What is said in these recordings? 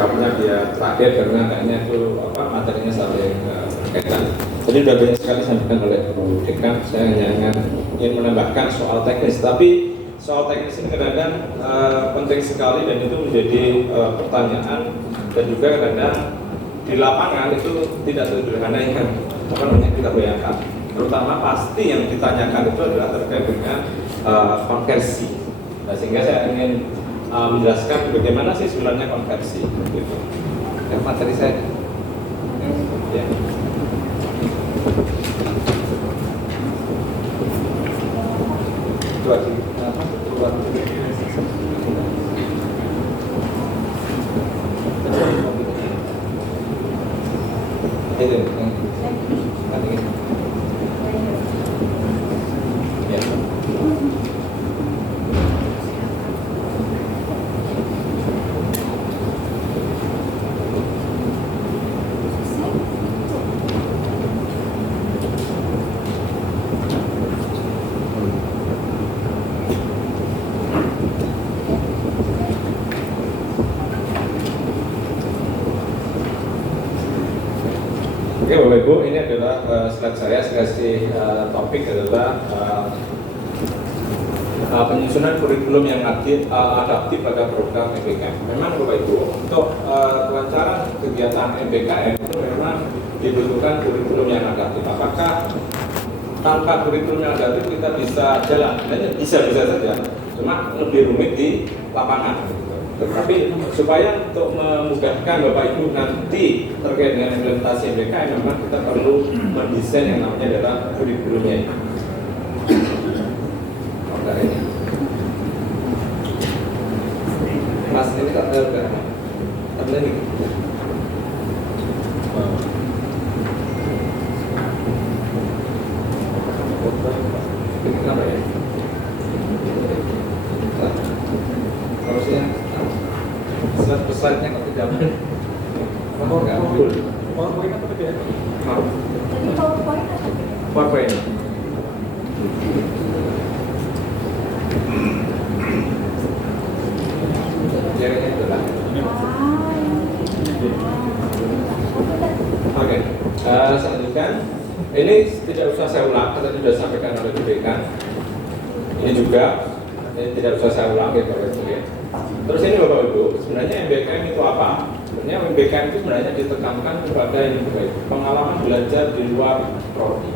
jawabnya dia terakhir karena kayaknya itu materinya saling berkaitan. Jadi sudah banyak sekali disampaikan oleh Bu Dekan. Saya hanya ingin menambahkan soal teknis, tapi soal teknis ini kadang-kadang penting sekali dan itu menjadi pertanyaan, dan juga kadang-kadang di lapangan itu tidak sederhana yang kita bayangkan. Terutama pasti yang ditanyakan itu adalah terkait dengan konversi. Nah, sehingga saya ingin menjelaskan bagaimana sih sebenarnya konversi. Gitu. Yang materi saya. Ya. Itu aja. Oke Bapak Ibu, ini adalah slide saya kasih topik adalah penyusunan kurikulum yang adaptif pada program MBKM. Memang Bapak Ibu, untuk kelancaran kegiatan MBKM itu memang dibutuhkan kurikulum yang adaptif. Apakah tanpa kurikulum yang adaptif kita bisa jalan? Bisa saja, cuma lebih rumit di lapangan. Tetapi supaya untuk memudahkan Bapak Ibu nanti terkait dengan implementasi MBKM, memang kita perlu mendesain yang namanya adalah kurikulumnya. Mas ini tak tahu kan? Ada ini. Ini kenapa ya? Harusnya slide-nya kok tidak benar. PowerPoint apa tidak? PowerPoint. Jaraknya itu lah. Oke, saya lanjutkan. Ini tidak usah saya ulang, tadi sudah sampaikan oleh Bu Dekan. Ini juga, ini tidak usah saya ulang gitu. Terus ini Bapak Ibu, sebenarnya MBKM itu apa? Sebenarnya MBKM itu sebenarnya ditekankan kepada ini pengalaman belajar di luar prodi.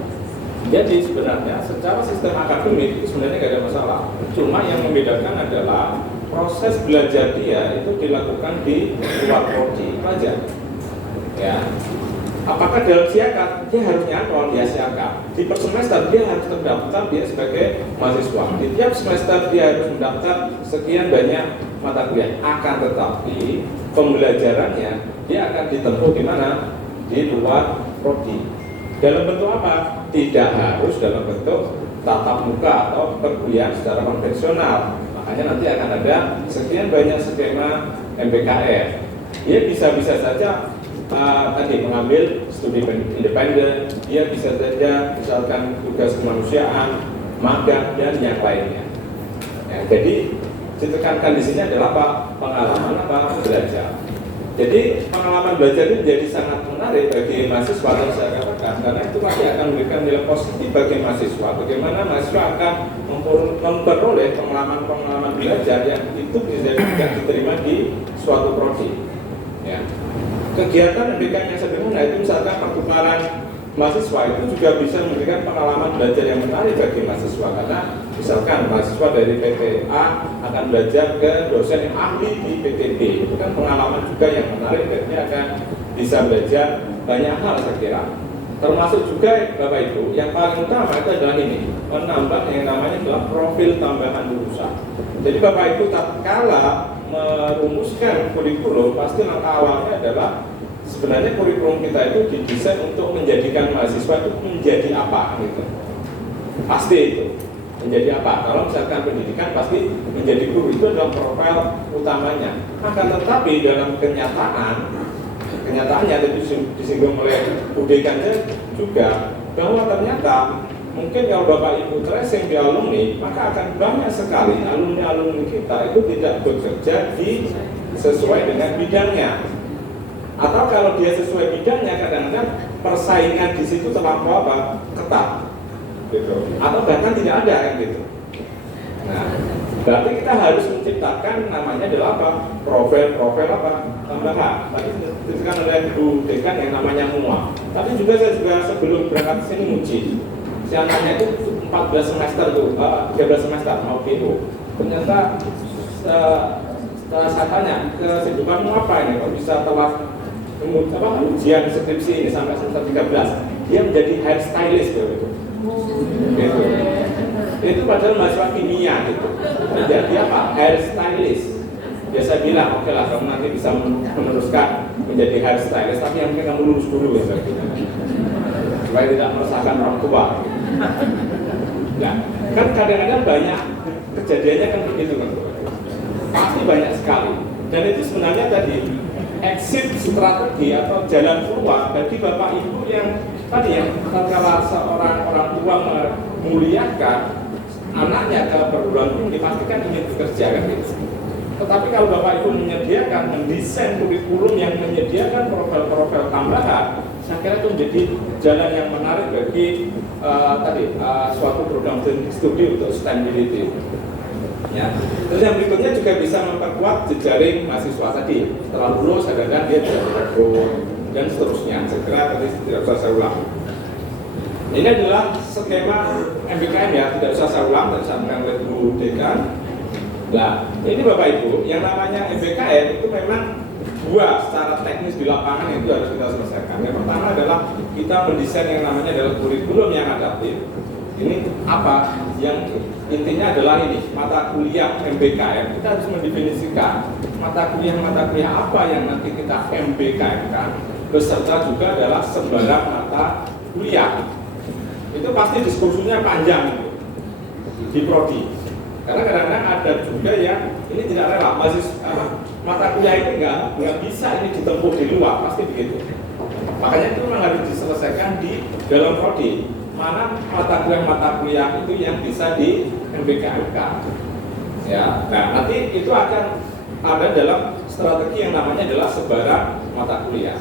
Jadi sebenarnya secara sistem akademik itu sebenarnya tidak ada masalah. Cuma yang membedakan adalah proses belajar dia itu dilakukan di luar prodi saja. Ya. Apakah dalam siakat dia harus nyantol? Ya siakat. Di per semester dia harus terdaftar dia sebagai mahasiswa. Di tiap semester dia harus mendaftar sekian banyak mata kuliah. Akan tetapi pembelajarannya dia akan ditempuh di mana? Di luar prodi. Dalam bentuk apa? Tidak harus dalam bentuk tatap muka atau perkuliahan secara konvensional. Makanya nanti akan ada sekian banyak skema MBKM. Dia bisa-bisa saja tadi mengambil studi independen, dia bisa saja misalkan tugas kemanusiaan, magang dan yang lainnya. Ya, jadi ditekankan di sini adalah apa? Pengalaman apa? Belajar. Jadi pengalaman belajar ini menjadi sangat menarik bagi mahasiswa, yang saya katakan, karena itu pasti akan memberikan nilai positif bagi mahasiswa. Bagaimana mahasiswa akan memperoleh pengalaman-pengalaman belajar yang itu bisa diterima di suatu prodi. Ya. Kegiatan MBKM yang sederhana itu misalkan pertukaran mahasiswa itu juga bisa memberikan pengalaman belajar yang menarik bagi mahasiswa, karena misalkan mahasiswa dari PT A akan belajar ke dosen yang ahli di PT B, itu kan pengalaman juga yang menarik dan dia akan bisa belajar banyak hal saya kira. Termasuk juga Bapak Ibu, yang paling utama itu adalah ini, menambah yang namanya adalah profil tambahan lulusan. Jadi Bapak Ibu tatkala merumuskan kurikulum, pasti langkah awalnya adalah sebenarnya kurikulum kita itu didesain untuk menjadikan mahasiswa itu menjadi apa gitu. Pasti itu menjadi apa? Kalau misalkan pendidikan pasti menjadi guru, itu adalah profil utamanya. Akan tetapi dalam kenyataannya tadi disinggung oleh Bu Dekannya juga bahwa ternyata mungkin kalau Bapak Ibu tracing di alumni, maka akan banyak sekali alumni-alumni kita itu tidak bekerja di sesuai dengan bidangnya. Atau kalau dia sesuai bidangnya, kadang-kadang persaingan di situ terlampau apa? Ketat, gitu. Atau bahkan tidak ada kan gitu. Nah, berarti kita harus menciptakan namanya adalah apa? Profil apa? Tambahan. Tadi disebutkan oleh Bu Dekan yang namanya MUA. Tapi juga saya juga sebelum berangkat ke sini muji. Si anaknya itu 14 semester tuh, 13 semester mau PO. Ternyata setelah saya tanya kesibukanmu apa ini? Kok bisa telah ujian skripsi ini sampai semester 13? Dia menjadi hair stylist gitu. Gitu. Itu padahal mahasiswa kimia gitu. Jadi apa? Hair stylist. Biasa bilang, oke lah kamu nanti bisa meneruskan menjadi hair stylist, tapi yang penting kamu lulus dulu ya, supaya tidak meresahkan orang tua. Nah, kan kadang-kadang banyak kejadiannya kan begitu kan, pasti banyak sekali. Dan itu sebenarnya tadi exit strategi atau jalan keluar bagi bapak ibu yang tadi yang kalau seorang orang tua memuliakan anaknya ke perguruan tinggi pastikan ingin bekerja kan gitu. Tetapi kalau bapak ibu menyediakan mendesain kurikulum yang menyediakan profil-profil tambahan, saya kira itu menjadi jalan yang menarik bagi suatu program studi untuk sustainability. Ya. Terus yang berikutnya juga bisa memperkuat jejaring mahasiswa tadi. Setelah lulus, kadang-kadang dia bisa bergabung dan seterusnya. Segera tadi tidak usah saya ulang. Ini adalah skema MBKM ya, tidak usah saya ulang, tadi disampaikan oleh Bu Dekan. Nah, ini Bapak Ibu, yang namanya MBKM itu memang dua secara teknis di lapangan itu harus kita selesaikan. Yang pertama adalah kita mendesain yang namanya adalah kurikulum yang adaptif. Ini apa? Yang intinya adalah ini, mata kuliah MBKM. Kita harus mendefinisikan mata kuliah apa yang nanti kita MBKM-kan, beserta juga adalah sembarang mata kuliah. Itu pasti diskursusnya panjang itu, di prodi. Karena kadang-kadang ada juga yang ini tidak rela, mata kuliah ini nggak bisa ini ditempuh di luar, pasti begitu. Makanya itu memang harus diselesaikan di dalam prodi. Mana mata kuliah itu yang bisa di MBKMK. Ya, nah nanti itu akan ada dalam strategi yang namanya adalah sebarang mata kuliah.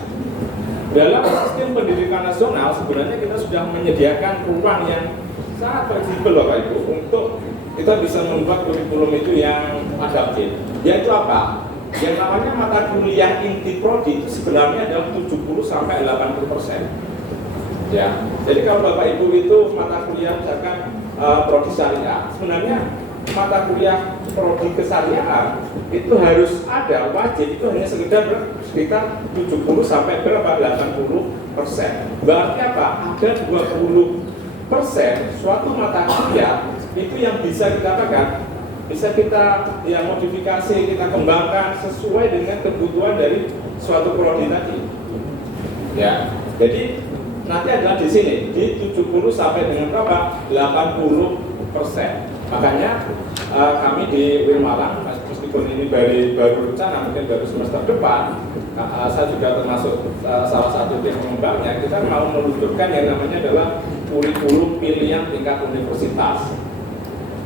Dalam sistem pendidikan nasional sebenarnya kita sudah menyediakan ruang yang sangat fleksibel Bapak Ibu untuk kita bisa membuat kurikulum itu yang adaptif. Yaitu apa? Yang namanya mata kuliah inti prodi itu sebenarnya adalah 70-80%. Ya, jadi kalau Bapak Ibu itu mata kuliah misalkan prodi syariah, sebenarnya mata kuliah prodi kesariaan itu harus ada, wajib itu hanya sekitar 70 sampai berapa 80%. Berarti apa? Ada 20% suatu mata kuliah itu yang bisa kita katakan, bisa kita modifikasi, kita kembangkan sesuai dengan kebutuhan dari suatu prodi tadi. Ya, jadi nanti adalah di sini di 70 sampai dengan berapa? 80%. Makanya kami di Wirmalang, meskipun ini baru rencana, mungkin baru semester depan, saya juga termasuk salah satu tim pengembangnya. Kita mau meluncurkan yang namanya adalah kurikulum pilihan tingkat universitas.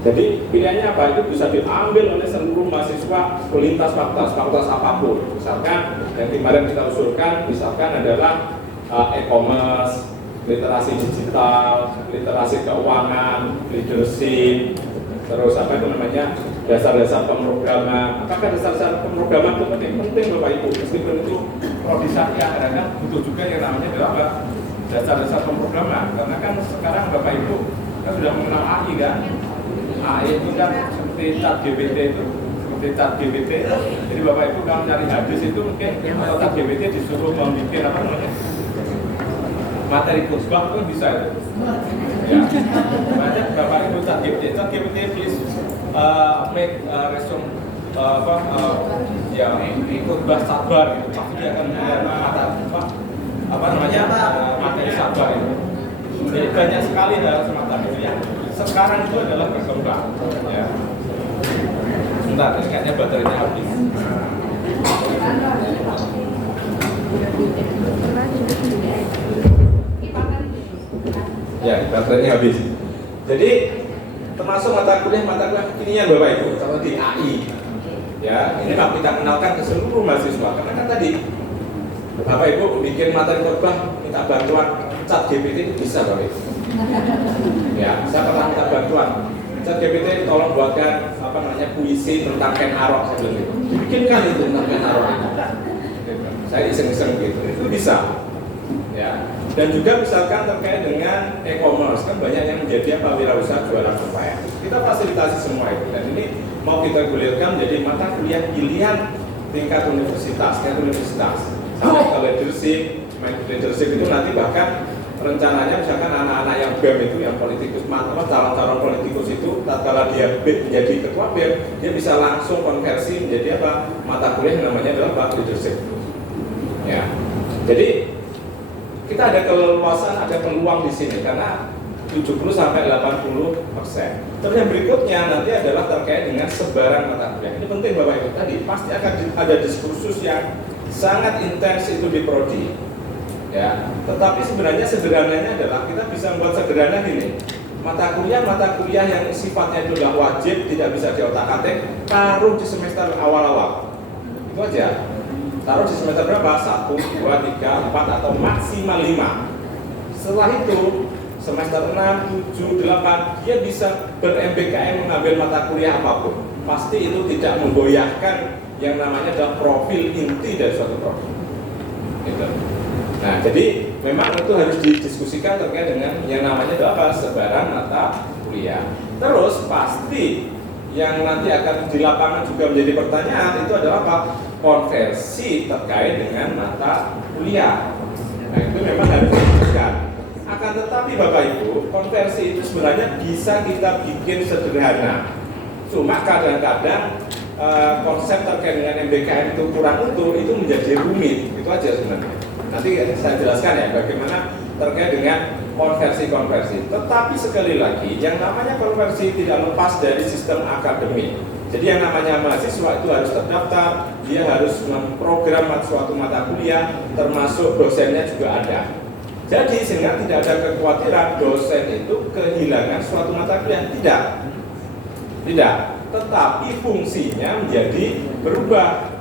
Jadi pilihannya apa? Itu bisa diambil oleh seluruh mahasiswa lintas fakultas apapun. Misalkan yang kemarin kita usulkan, misalkan adalah e-commerce, literasi digital, literasi keuangan, leadership, terus apa itu namanya dasar-dasar pemrograman. Apakah dasar-dasar pemrograman itu penting Bapak Ibu? Meskipun itu prodi syariah, kadang-kadang butuh juga yang namanya adalah apa? Dasar-dasar pemrograman. Karena kan sekarang Bapak Ibu kan sudah mengenal AI kan? AI itu kan seperti ChatGPT itu, Jadi Bapak Ibu kalau cari hadis itu mungkin atau ChatGPT disuruh membuat apa namanya? Materi khutbah itu bisa itu. Ya. Banyak Bapak Ibu ChatGPT please make resume khutbah sabar gitu. Pasti dia akan materi sabar itu. Jadi banyak sekali dalam semata itu yang sekarang itu adalah berkembang. Ya. Sebentar, ini kayaknya baterainya habis. Ya, baterainya habis. Jadi termasuk mata kuliah kekinian Bapak Ibu, kalau di AI. Ya, ini mau kita kenalkan ke seluruh mahasiswa. Karena kan tadi Bapak Ibu bikin materi khotbah minta bantuan ChatGPT itu bisa Bapak Ibu. Ya, saya pernah minta bantuan ChatGPT tolong buatkan puisi tentang Ken Arok, saya bilang gitu. Bikinkan itu tentang Ken Arok. Saya iseng-iseng gitu. Itu bisa. Ya. Dan juga misalkan terkait dengan e-commerce, kan banyak yang menjadi wirausaha jualan pepaya. Kita fasilitasi semua itu. Dan ini mau kita gulirkan menjadi mata kuliah pilihan tingkat universitas. Sampai ke leadership itu nanti bahkan rencananya misalkan anak-anak yang BEM itu, yang politikus, calon-calon politikus itu, tatkala dia menjadi ketua BEM, dia bisa langsung konversi menjadi mata kuliah yang namanya adalah leadership. Ya, jadi kita ada keleluasan, ada peluang di sini karena 70-80%. Terus yang berikutnya nanti adalah terkait dengan sebaran mata kuliah. Ini penting Bapak Ibu, tadi pasti akan ada diskursus yang sangat intens itu di prodi. Ya, tetapi sebenarnya sederhananya adalah kita bisa membuat sederhana gini. Mata kuliah yang sifatnya itu adalah wajib, tidak bisa diotak-atik, taruh di semester awal-awal. Itu aja. Taruh di semester berapa? 1, 2, 3, 4 atau maksimal 5. Setelah itu semester 6, 7, 8 dia bisa ber-MBKM mengambil mata kuliah apapun. Pasti itu tidak memgoyahkan yang namanya adalah profil inti dari suatu prodi. Gitu. Nah, jadi memang itu harus didiskusikan terkait dengan yang namanya adalah sebaran mata kuliah. Terus pasti yang nanti akan di lapangan juga menjadi pertanyaan itu adalah konversi terkait dengan mata kuliah. Nah, itu memang harus didiskusikan. Akan tetapi Bapak Ibu, konversi itu sebenarnya bisa kita bikin sederhana. Cuma kadang-kadang konsep terkait dengan MBKM itu kurang utuh, itu menjadi rumit. Itu aja sebenarnya. Nanti saya jelaskan ya bagaimana terkait dengan konversi. Tetapi sekali lagi, yang namanya konversi tidak lepas dari sistem akademik. Jadi yang namanya mahasiswa itu harus terdaftar, dia harus memprogram suatu mata kuliah, termasuk dosennya juga ada. Jadi sehingga tidak ada kekhawatiran dosen itu kehilangan suatu mata kuliah, tidak. Tetapi fungsinya menjadi berubah.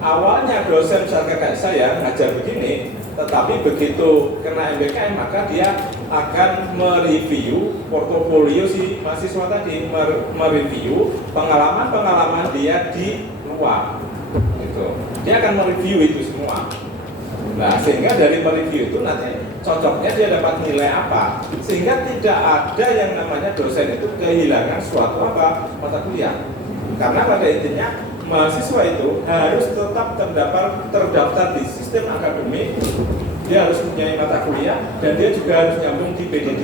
Awalnya dosen misalnya kayak saya ngajar begini, tetapi begitu kena MBKM maka dia akan mereview portofolio si mahasiswa tadi, mereview pengalaman dia di luar. Gitu. Dia akan mereview itu semua. Nah, sehingga dari mereview itu nanti cocoknya dia dapat nilai apa, sehingga tidak ada yang namanya dosen itu kehilangan suatu mata kuliah. Karena pada intinya mahasiswa itu harus tetap terdaftar di sistem akademik, dia harus punya mata kuliah, dan dia juga harus nyambung di PDD.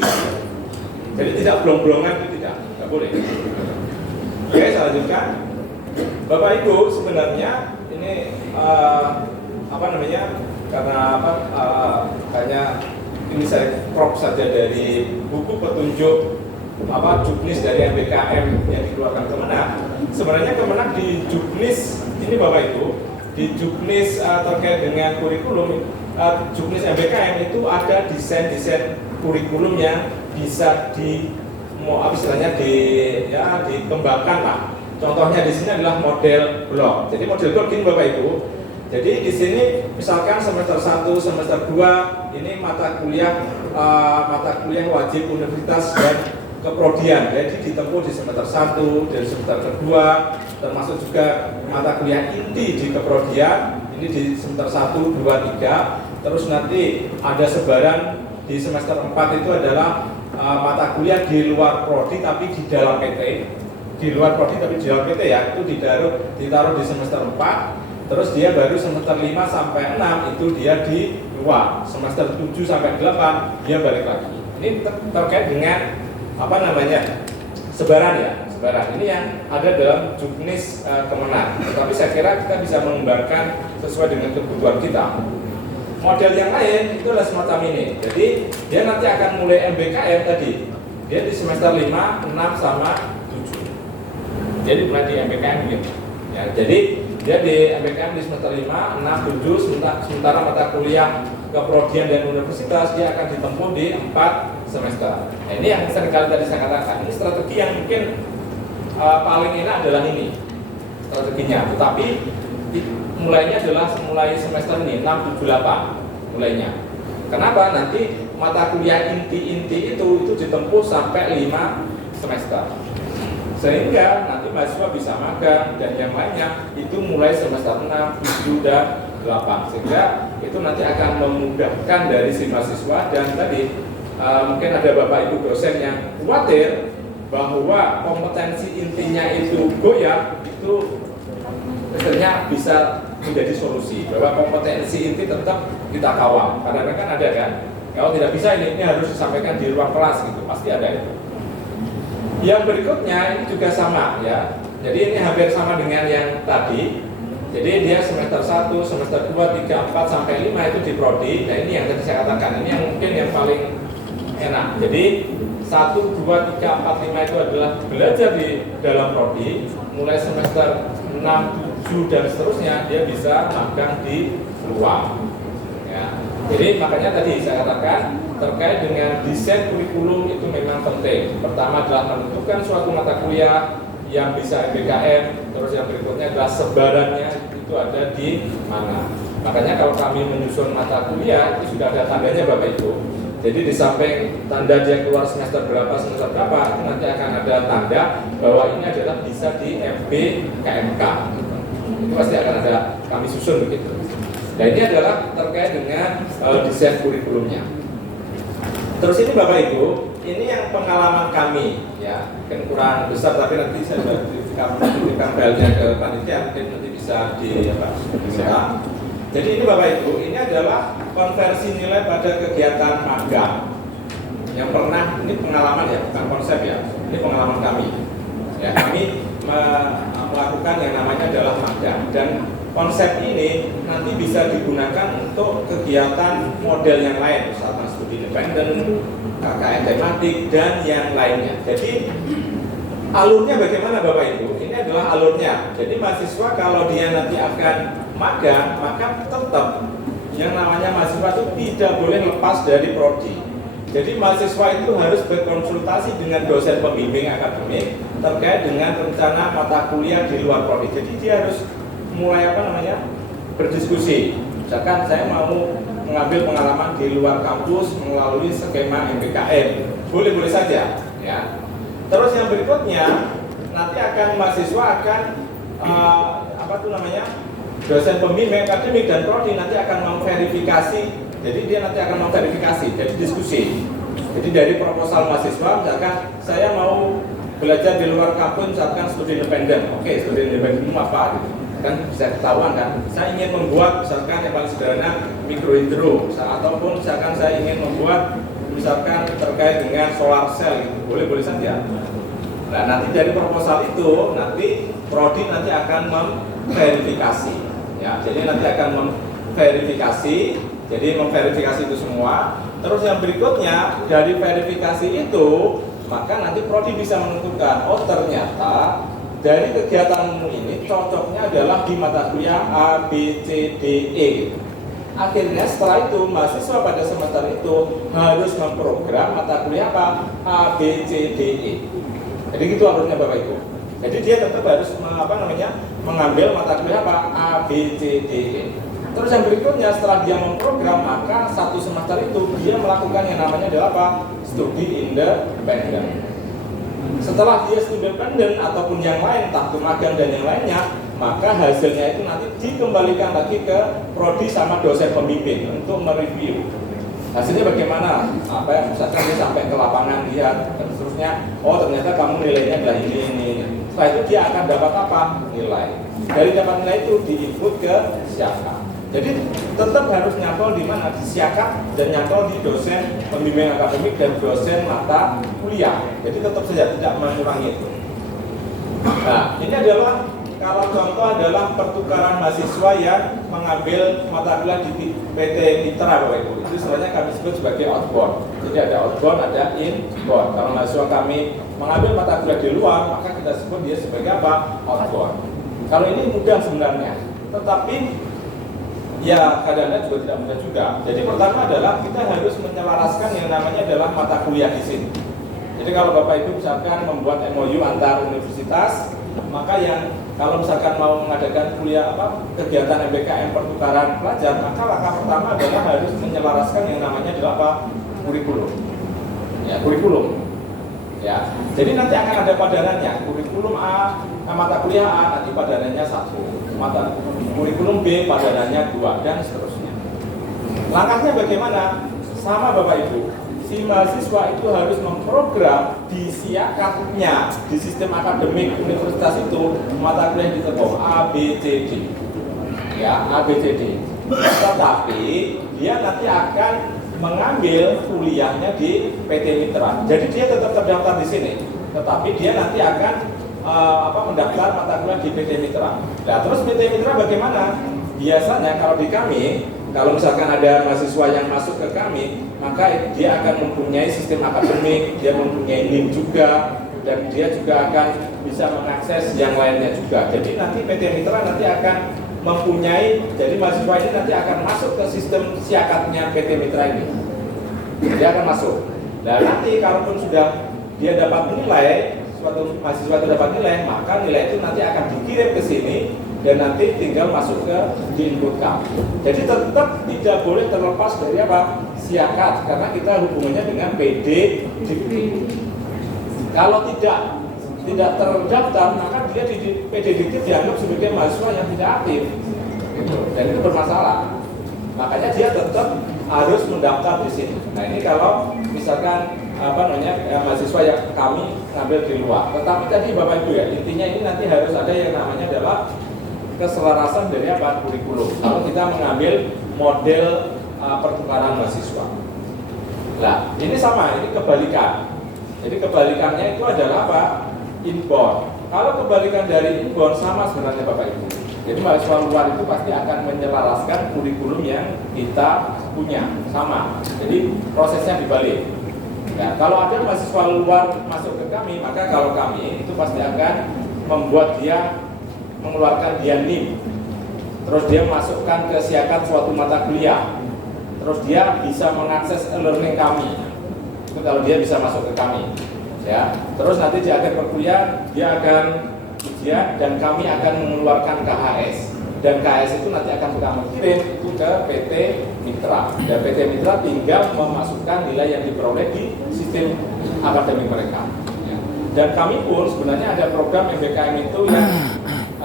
Jadi tidak blong-blongan itu tidak boleh. Oke, saya lanjutkan. Bapak Ibu, sebenarnya ini karena ini saya prop saja dari buku petunjuk juknis dari MBKM yang dikeluarkan Kemenak. Sebenarnya Kemenak di juknis ini Bapak Ibu, di juknis terkait dengan kurikulum, juknis MBKM itu ada desain kurikulum yang bisa dikembangkan lah. Contohnya di sini adalah model blok. Jadi model blok ini Bapak Ibu. Jadi di sini misalkan semester 1, semester 2 ini mata kuliah wajib universitas dan keprodian. Jadi ditempuh di semester 1, dari semester kedua, termasuk juga mata kuliah inti di keprodian. Ini di semester 1, 2, 3. Terus nanti ada sebaran di semester 4 itu adalah mata kuliah di luar prodi tapi di dalam PT. Di luar prodi tapi di dalam PT ya, itu ditaruh di semester 4. Terus dia baru semester 5 sampai 6 itu dia di luar. Semester 7 sampai 8 dia balik lagi. Ini terkait dengan sebaran ya. Sebaran ini yang ada dalam juknis Kemenak. Tapi saya kira kita bisa mengembangkan sesuai dengan kebutuhan kita. Model yang lain itu adalah semacam ini. Jadi dia nanti akan mulai MBKM tadi. Dia di semester 5, 6 sama 7. Jadi mulai di MBKM gitu. Ya, jadi dia di MBKM di semester 5, 6, 7, sementara mata kuliah keprodian dan universitas dia akan ditempuh di 4 semester. Nah, ini yang seringkali tadi saya katakan, ini strategi yang mungkin paling enak adalah ini. strateginya. Tetapi mulainya adalah mulai semester ini 678 mulainya. Kenapa? Nanti mata kuliah inti-inti itu ditempuh sampai 5 semester. Sehingga nanti mahasiswa bisa magang dan yang lainnya itu mulai semester 6, 7, dan 8. Sehingga itu nanti akan memudahkan dari si mahasiswa. Dan tadi mungkin ada Bapak Ibu dosen yang khawatir bahwa kompetensi intinya itu goyah, itu sebenarnya bisa menjadi solusi bahwa kompetensi inti tetap kita kawal. Karena kan ada kan, kalau tidak bisa ini harus disampaikan di ruang kelas gitu, pasti ada itu. Yang berikutnya ini juga sama ya. Jadi ini hampir sama dengan yang tadi. Jadi dia semester 1, semester 2, 3, 4 sampai 5 itu di prodi. Nah ini yang tadi saya katakan, ini yang mungkin yang paling enak. Jadi 1, 2, 3, 4, 5 itu adalah belajar di dalam prodi. Mulai semester 6, 7 dan seterusnya dia bisa magang di luar. Ya. Jadi makanya tadi saya katakan terkait dengan desain kurikulum itu memang penting. Pertama adalah menentukan suatu mata kuliah yang bisa MBKM, terus yang berikutnya adalah sebarannya itu ada di mana. Makanya kalau kami menyusun mata kuliah itu sudah ada tandanya Bapak Ibu. Jadi di samping tanda dia keluar semester berapa, semester berapa, itu nanti akan ada tanda bahwa ini adalah bisa di MBKMK. Itu pasti akan ada kami susun begitu. Nah ini adalah terkait dengan desain kurikulumnya. Terus ini Bapak Ibu, ini yang pengalaman kami ya, mungkin kurang besar tapi nanti saya titipkan filenya ke panitia, mungkin nanti bisa diminta. Jadi ini Bapak Ibu, ini adalah konversi nilai pada kegiatan magang yang pernah, ini pengalaman ya, bukan konsep ya, ini pengalaman kami. Ya, kami melakukan yang namanya adalah magang dan konsep ini nanti bisa digunakan untuk kegiatan model yang lain, misalkan studi independen, KKN tematik, dan yang lainnya. Jadi alurnya bagaimana Bapak Ibu? Ini adalah alurnya. Jadi mahasiswa kalau dia nanti akan magang, maka tetap yang namanya mahasiswa itu tidak boleh lepas dari prodi. Jadi mahasiswa itu harus berkonsultasi dengan dosen pembimbing akademik terkait dengan rencana mata kuliah di luar prodi. Jadi dia harus mulai berdiskusi. Misalkan saya mau mengambil pengalaman di luar kampus melalui skema MBKM, boleh-boleh saja ya. Terus yang berikutnya nanti akan mahasiswa akan dosen pembimbing akademik dan prodi nanti akan memverifikasi. Jadi dia nanti akan memverifikasi, jadi diskusi. Jadi dari proposal mahasiswa, misalkan saya mau belajar di luar kampus, misalkan studi independen. Oke, studi independen itu apa gitu? Kan bisa ketahuan kan, saya ingin membuat misalkan yang paling sederhana mikrohidro, ataupun misalkan saya ingin membuat misalkan terkait dengan solar cell gitu, boleh-boleh saja. Nah nanti dari proposal itu nanti prodi nanti akan memverifikasi ya, jadi nanti akan memverifikasi, jadi memverifikasi itu semua. Terus yang berikutnya dari verifikasi itu maka nanti prodi bisa menentukan, oh ternyata dari kegiatanmu ini cocoknya adalah di mata kuliah A, B, C, D, E. Akhirnya setelah itu mahasiswa pada semester itu harus memprogram mata kuliah apa? A, B, C, D, E. Jadi gitu alurnya Bapak Ibu. Jadi dia tetap harus mengambil mata kuliah apa? A, B, C, D, E. Terus yang berikutnya setelah dia memprogram maka satu semester itu dia melakukan yang namanya adalah apa? Studi independen. Setelah dia studi independen ataupun yang lain, entah itu magang dan yang lainnya, maka hasilnya itu nanti dikembalikan lagi ke prodi sama dosen pembimbing untuk mereview. Hasilnya bagaimana? Misalkan dia sampai ke lapangan lihat dan seterusnya, oh ternyata kamu nilainya adalah ini. Setelah itu dia akan dapat apa? Nilai. Dari dapat nilai itu diinput ke siapa? Jadi tetap harus nyantol di mana? Di siakap dan nyantol di dosen pembimbing akademik dan dosen mata kuliah. Jadi tetap saja tidak mengurangi itu. Nah, ini adalah kalau contoh adalah pertukaran mahasiswa yang mengambil mata kuliah di PT Mitra Bapak Ibu. Itu sebenarnya kami sebut sebagai outbound. Jadi ada outbound, ada inbound. Kalau mahasiswa kami mengambil mata kuliah di luar, maka kita sebut dia sebagai apa? Outbound. Kalau ini mudah sebenarnya, tetapi ya kadang-kadang juga tidak mudah juga. Jadi pertama adalah kita harus menyelaraskan yang namanya adalah mata kuliah di sini. Jadi kalau Bapak Ibu misalkan membuat MOU antar universitas, maka yang kalau misalkan mau mengadakan kuliah kegiatan MBKM pertukaran pelajar, maka langkah pertama adalah harus menyelaraskan yang namanya adalah kurikulum. Ya, kurikulum. Ya, jadi nanti akan ada padanannya. Kurikulum A, mata kuliah A nanti padanannya 1, mata kurikulum B padanannya 2 dan seterusnya. Langkahnya bagaimana? Sama Bapak Ibu. Si mahasiswa itu harus memprogram di siakatnya di sistem akademik universitas itu mata kuliah di tekuk A, B, C, D. Ya, A, B, C, D. Tetapi dia nanti akan mengambil kuliahnya di PT Mitra. Jadi dia tetap terdaftar di sini, tetapi dia nanti akan mendaftar mata kuliah di PT Mitra. Nah, terus PT Mitra bagaimana? Biasanya kalau di kami, kalau misalkan ada mahasiswa yang masuk ke kami, maka dia akan mempunyai sistem akademik, dia mempunyai NIM juga, dan dia juga akan bisa mengakses yang lainnya juga. Jadi nanti PT Mitra nanti akan mempunyai, jadi mahasiswa ini nanti akan masuk ke sistem siakatnya PT Mitra ini. Dia akan masuk. Dan nanti kalaupun sudah dia dapat nilai, suatu mahasiswa itu dapat nilai, maka nilai itu nanti akan dikirim ke sini dan nanti tinggal masuk ke diinputkan. Jadi tetap tidak boleh terlepas dari siakat, karena kita hubungannya dengan PD Dikti. Kalau tidak terdaftar, maka dia di PD Dikti dianggap sebagai mahasiswa yang tidak aktif, dan itu bermasalah. Makanya dia tetap harus mendaftar di sini. Nah, ini kalau misalkan mahasiswa yang kami ngambil di luar. Tetapi tadi Bapak Ibu ya, intinya ini nanti harus ada yang namanya adalah keselarasan dari kurikulum. Kalau kita mengambil model pertukaran mahasiswa. Nah, ini sama, ini kebalikan. Jadi kebalikannya itu adalah inbound. Kalau kebalikan dari inbound sama sebenarnya Bapak Ibu. Jadi mahasiswa luar itu pasti akan menyelaraskan kurikulum yang kita punya, sama. Jadi prosesnya dibalik. Ya, kalau ada mahasiswa luar masuk ke kami, maka kalau kami itu pasti akan membuat dia mengeluarkan dia NIM, terus dia masukkan ke siakat suatu mata kuliah, terus dia bisa mengakses e-learning kami. Itu kalau dia bisa masuk ke kami, ya. Terus nanti di akhir perkuliahan dia akan ujian dan kami akan mengeluarkan KHS, dan KHS itu nanti akan kita kirim itu ke PT Mitra, dan PT Mitra tinggal memasukkan nilai yang diperoleh di sistem akademik mereka. Ya. Dan kami pun sebenarnya ada program MBKM itu yang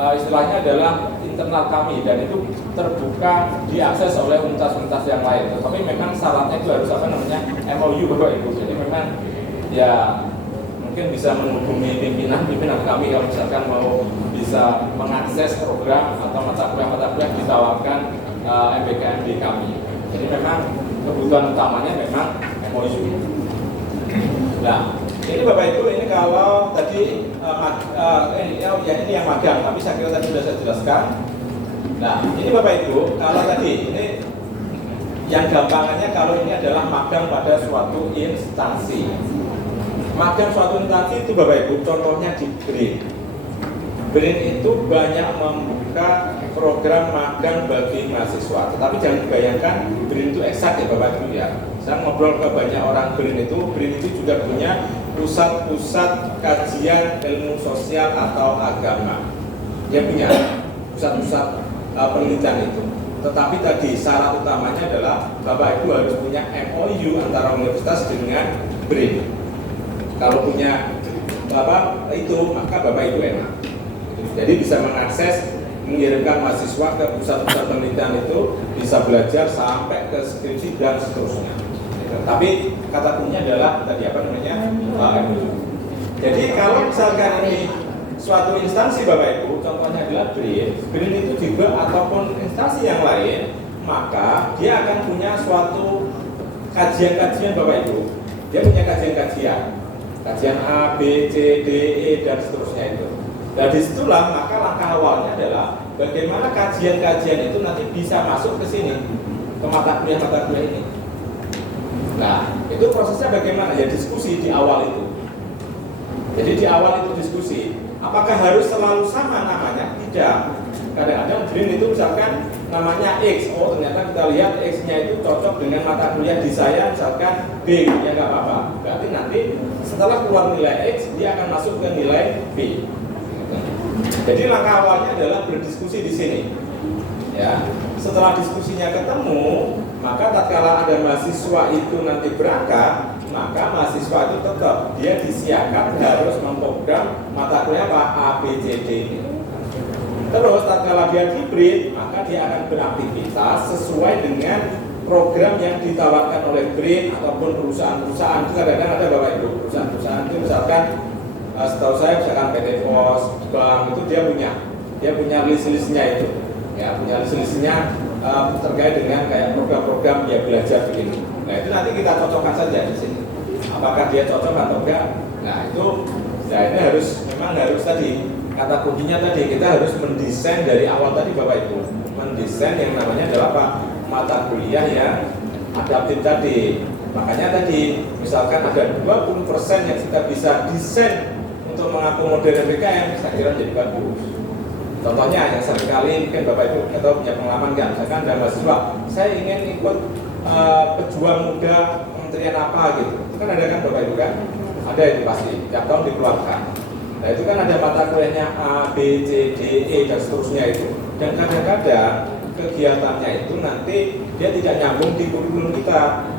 istilahnya adalah internal kami, dan itu terbuka diakses oleh universitas-universitas yang lain. Tapi memang syaratnya itu harus MOU Bapak Ibu. Jadi memang ya mungkin bisa menghubungi pimpinan kami kalau misalkan mau bisa mengakses program atau mata kuliah ditawarkan MBKM di kami. Jadi memang kebutuhan utamanya memang MOU. Nah, ini Bapak Ibu, ini kalau tadi ini yang magang, tapi saya kira tadi sudah saya jelaskan. Nah, ini Bapak Ibu, kalau tadi ini yang gampangannya kalau ini adalah magang pada suatu instansi. Magang suatu instansi itu Bapak Ibu, contohnya di BRIN. BRIN itu banyak membuka program magang bagi mahasiswa. Tetapi jangan dibayangkan BRIN itu eksak ya Bapak Ibu ya. Saya ngobrol ke banyak orang BRIN itu juga punya pusat-pusat kajian ilmu sosial atau agama. Dia punya pusat-pusat penelitian itu. Tetapi tadi syarat utamanya adalah Bapak Ibu harus punya MOU antara universitas dengan BRIN. Kalau punya itu, maka Bapak Ibu enak. Jadi bisa mengakses, mengirimkan mahasiswa ke pusat-pusat penelitian itu, bisa belajar sampai ke skripsi dan seterusnya. Tapi kata kuncinya adalah tadi MOU. Jadi kalau misalkan ini suatu instansi Bapak Ibu, contohnya adalah BRIN itu juga ataupun instansi yang lain, maka dia akan punya suatu kajian-kajian Bapak Ibu. Dia punya kajian A, B, C, D, E dan seterusnya itu. Nah disitulah maka langkah awalnya adalah bagaimana kajian-kajian itu nanti bisa masuk ke sini, ke mata kuliah ini. Nah, itu prosesnya bagaimana? Ya diskusi di awal itu. Jadi di awal itu diskusi. Apakah harus selalu sama namanya? Tidak. Kadang-kadang BRIN itu misalkan namanya X. Oh ternyata kita lihat X-nya itu cocok dengan mata kuliah di saya misalkan B. Ya nggak apa-apa. Berarti nanti setelah keluar nilai X, dia akan masuk ke nilai B. Jadi langkah awalnya adalah berdiskusi di sini. Ya, setelah diskusinya ketemu, maka tatkala ada mahasiswa itu nanti berangkat, maka mahasiswa itu tetap dia disiapkan harus memprogram mata kuliah apa A, B, C, D. Terus tatkala dia hibrid, maka dia akan beraktivitas sesuai dengan program yang ditawarkan oleh BRIN ataupun perusahaan-perusahaan. Itu kadang-kadang ada Bapak Ibu, perusahaan-perusahaan itu misalkan setahu saya misalkan PT Pos, bank itu dia punya list-listnya itu. Ya, punya list-listnya terkait dengan kayak program-program dia belajar begini. Nah, itu nanti kita cocokkan saja di sini. Apakah dia cocok atau enggak? Nah, itu ini memang harus tadi kata kuncinya tadi kita harus mendesain dari awal tadi Bapak Ibu. Mendesain yang namanya adalah apa? Mata kuliah yang adaptif tadi. Makanya tadi misalkan ada 20% yang kita bisa desain untuk mengakomodir PKM, saya kira jadi bagus. Contohnya yang seringkali mungkin Bapak Ibu atau punya pengalaman nggak, misalkan ada mahasiswa, saya ingin ikut pejuang muda kementerian apa gitu. Itu kan ada kan Bapak Ibu kan? Ada itu pasti, tiap tahun dikeluarkan. Nah itu kan ada mata kuliahnya A, B, C, D, E dan seterusnya itu. Dan kadang-kadang kegiatannya itu nanti dia tidak nyambung di kurikulum kita.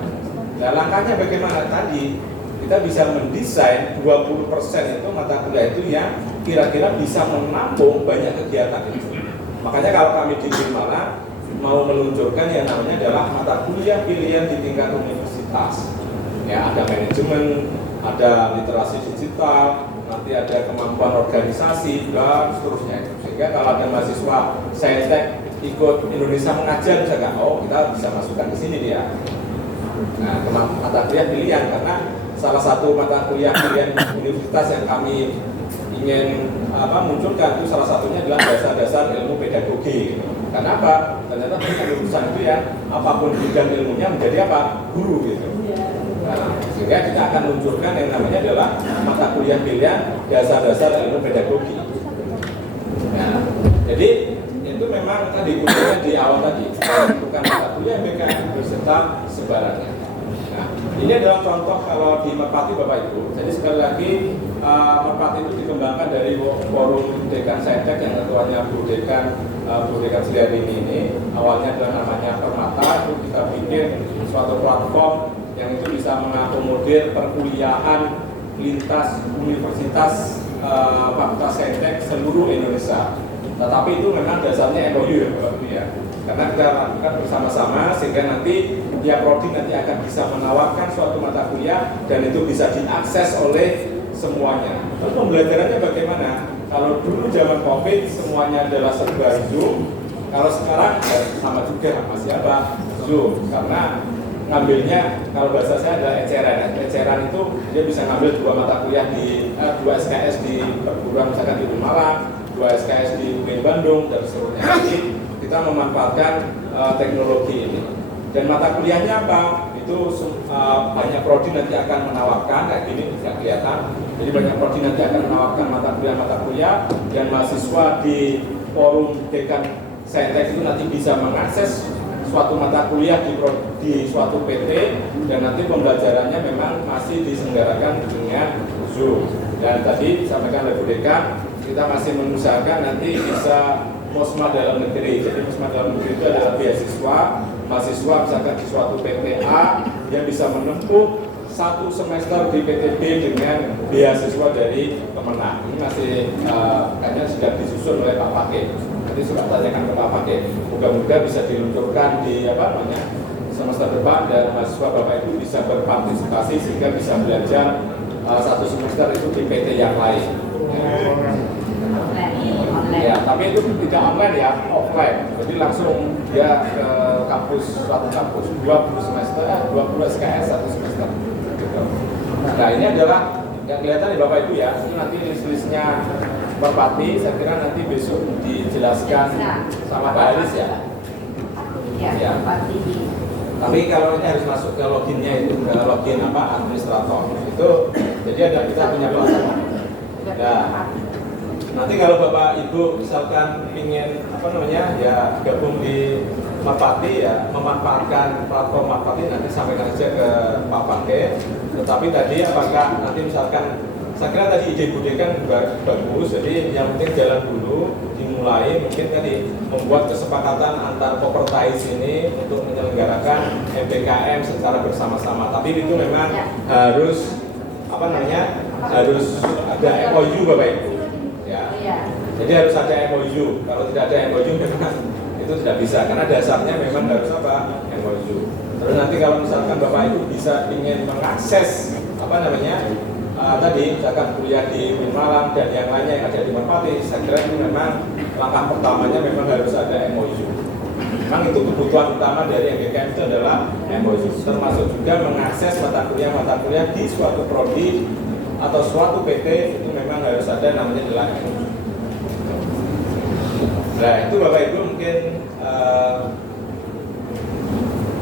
Nah langkahnya bagaimana tadi? Kita bisa mendesain 20% itu mata kuliah itu yang kira-kira bisa menampung banyak kegiatan itu. Makanya kalau kami di Bimala mau meluncurkan yang namanya adalah mata kuliah pilihan di tingkat universitas. Ya ada manajemen, ada literasi digital, nanti ada kemampuan organisasi dan seterusnya. Sehingga kalau ada mahasiswa saintek ikut Indonesia mengajar misalkan, kita bisa masukkan ke sini dia. Nah, mata kuliah pilihan karena salah satu mata kuliah pilihan universitas yang kami ingin munculkan itu salah satunya adalah dasar-dasar ilmu pedagogi. Kenapa? Ternyata dengan lulusan itu ya apapun bidang ilmunya menjadi apa? Guru gitu. Nah, sehingga kita akan munculkan yang namanya adalah mata kuliah pilihan dasar-dasar ilmu pedagogi. Nah, jadi itu memang tadi kuliah di awal tadi bukan mata kuliah PKM beserta sebarannya. Nah, ini adalah contoh kalau di Merpati Bapak Ibu. Jadi sekali lagi Merpati itu dikembangkan dari forum Dekan Saintek yang ketuanya Bu Dekan Sriadini ini. Awalnya adalah namanya Permata, itu kita bikin suatu platform yang itu bisa mengakomodir perkuliahan lintas universitas Fakultas Saintek seluruh Indonesia. Tetapi itu memang dasarnya MOU ya Bapak Ibu ya. Karena kita lakukan bersama-sama sehingga nanti tiap prodi nanti akan bisa menawarkan suatu mata kuliah dan itu bisa diakses oleh semuanya. Terus pembelajarannya bagaimana? Kalau dulu zaman COVID semuanya adalah serba Zoom. Kalau sekarang ya sama juga masih apa? Zoom. Karena ngambilnya kalau bahasa saya adalah eceran. Eceran itu dia bisa ngambil 2 mata kuliah di 2 SKS di perguruan misalkan di Malang, 2 SKS di UIN Bandung dan seterusnya. Jadi kita memanfaatkan teknologi ini. Dan mata kuliahnya apa? Itu banyak prodi nanti akan menawarkan kayak gini tidak kelihatan. Jadi banyak prodi nanti akan menawarkan mata kuliah dan mahasiswa di forum Dekan Saintek itu nanti bisa mengakses suatu mata kuliah di suatu PT dan nanti pembelajarannya memang masih diselenggarakan dengan Zoom. Dan tadi disampaikan oleh Bu Dekan, kita masih mengusahakan nanti bisa MOSMA dalam negeri. Jadi MOSMA dalam negeri itu adalah mahasiswa misalkan di suatu PTA yang bisa menempuh 1 semester di PT B dengan beasiswa dari Kemenang. Ini masih kayaknya sudah disusun oleh Pak Pakil. Nanti sudah tanyakan ke Pak Pakil. Moga-moga bisa diluncurkan di semester depan dan mahasiswa Bapak Ibu bisa berpartisipasi sehingga bisa belajar 1 semester itu di PT yang lain. Ya, tapi itu tidak online ya, offline. Jadi langsung dia ke kampus, suatu kampus 20 semester, 20 SKS 1 semester. Gitu. Nah ini adalah yang kelihatan di Bapak Ibu ya. Ini nanti list-listnya Merpati. Saya kira nanti besok dijelaskan sama Pak Aris ya. Ya. Tapi kalau ini harus masuk ke loginnya itu, ke login administrator. Itu jadi ada kita punya platform. Nah, nanti kalau Bapak Ibu misalkan ingin ya gabung di Merpati ya memanfaatkan platform Merpati nanti sampaikan saja ke Pak Pakil. Tetapi tadi apakah nanti misalkan saya kira tadi ide Budekan juga bagus, jadi yang penting jalan dulu, dimulai mungkin tadi membuat kesepakatan antar Kopertais ini untuk menyelenggarakan MBKM secara bersama-sama. Tapi itu memang harus harus ada MOU Bapak Ibu. Ya. Jadi harus ada MOU. Kalau tidak ada MOU memang itu tidak bisa, karena dasarnya memang harus MOU. Terus nanti kalau misalkan Bapak Ibu bisa ingin mengakses tadi misalkan kuliah di Malang dan yang lainnya yang ada di Merpati, saya kira itu memang langkah pertamanya memang harus ada MOU. Memang itu kebutuhan utama dari MBKM itu adalah MOU, termasuk juga mengakses mata kuliah di suatu prodi atau suatu PT, itu memang harus ada namanya adalah MOU. Nah itu Bapak Ibu mungkin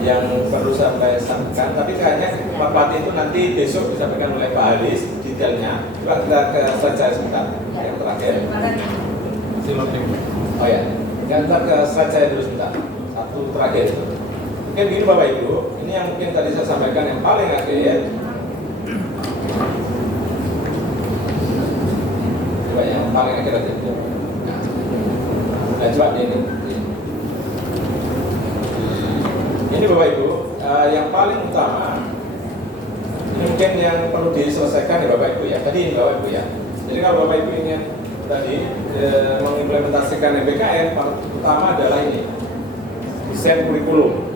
yang perlu saya sampaikan, tapi kayaknya Merpati itu nanti besok disampaikan oleh Pak Haris detailnya. Coba kita ke slide saya sebentar, yang terakhir. Oh ya, kita ke slide saya dulu sebentar, satu terakhir. Mungkin begini Bapak Ibu, ini yang mungkin tadi saya sampaikan yang paling akhir. Coba yang paling akhir aja. Nah, coba ini. Ini Bapak Ibu, yang paling utama, ini mungkin yang perlu diselesaikan ya Bapak Ibu ya. Tadi ini Bapak Ibu ya. Jadi kalau Bapak Ibu ingin tadi mengimplementasikan MBKM, pertama adalah ini, desain kurikulum.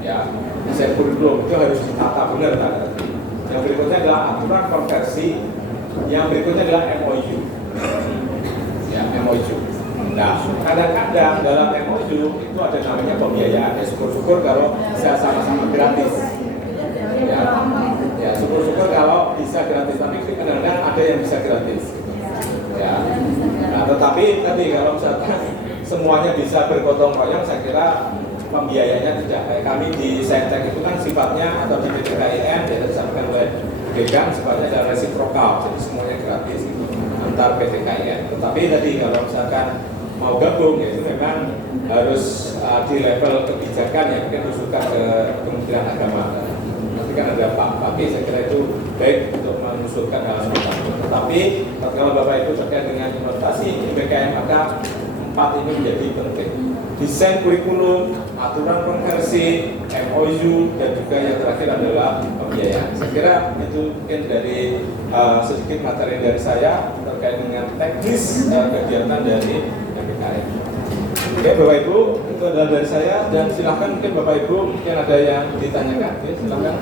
Ya, desain kurikulum itu harus ditata benar tadi. Yang berikutnya adalah aturan konversi. Yang berikutnya adalah MOU. Ya, MOU. Nah, kadang-kadang dalam MOU itu ada namanya pembiayaan. Syukur-syukur kalau bisa sama-sama gratis. Ya, syukur-syukur kalau bisa gratis. Tapi kadang-kadang ada yang bisa gratis. Ya. Nah, tetapi tadi kalau misalkan semuanya bisa bergotong royong, saya kira pembiayanya tidak. Kayak kami di Saintek itu kan sifatnya atau di PTKIN ya disampaikan oleh Dekan sifatnya adalah resiprokal, jadi semuanya gratis gitu, antar PTKIN. Tetapi tadi kalau misalkan mau gabung ya itu memang harus di level kebijakan yang mungkin usulkan ke Kementerian Agama. Nanti kan ada Pak Pati, saya kira itu baik untuk mengusulkan hal semacam itu. Tetapi kalau Bapak Ibu terkait dengan implementasi MBKM, maka 4 ini menjadi penting. Desain kurikulum, aturan konversi, MOU, dan juga yang terakhir adalah pembiayaan. Saya kira itu mungkin dari sedikit materi dari saya terkait dengan teknis kegiatan dari MBKM. Oke Bapak Ibu, itu adalah dari saya, dan silahkan mungkin Bapak Ibu mungkin ada yang ditanyakan. Oke, silahkan.